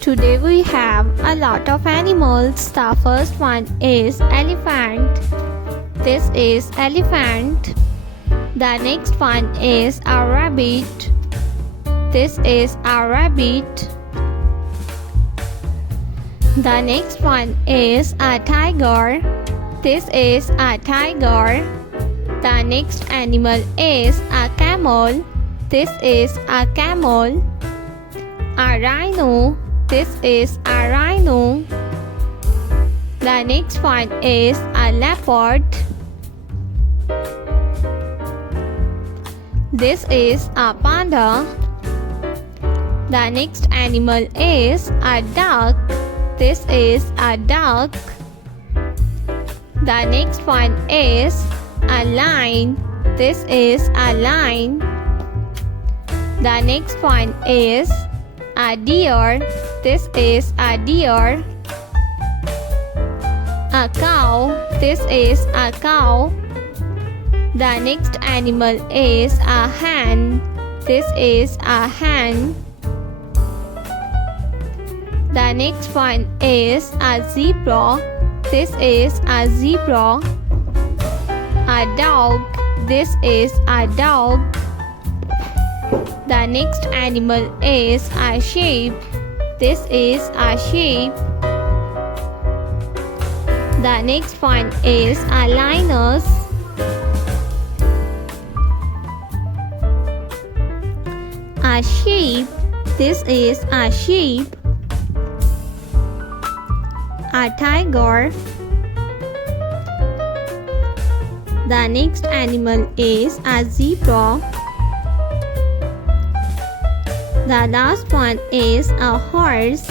Today we have a lot of animals. The first one is elephant. This is elephant. The next one is a rabbit. This is a rabbit. The next one is a tiger. This is a tiger. The next animal is a camel. This is a camel. A rhino. This is a rhino. The next one is a leopard. This is a panda. The next animal is a duck. This is a duck. The next one is a lion. This is a lion. The next one is a deer. This is a deer. A cow. This is a cow. The next animal is a hen. This is a hen. The next one is a zebra. This is a zebra. A dog. This is a dog. The next animal is a sheep. This is a sheep. The next one is a lioness. A sheep. This is a sheep. A tiger. The next animal is a zebra. The last one is a horse.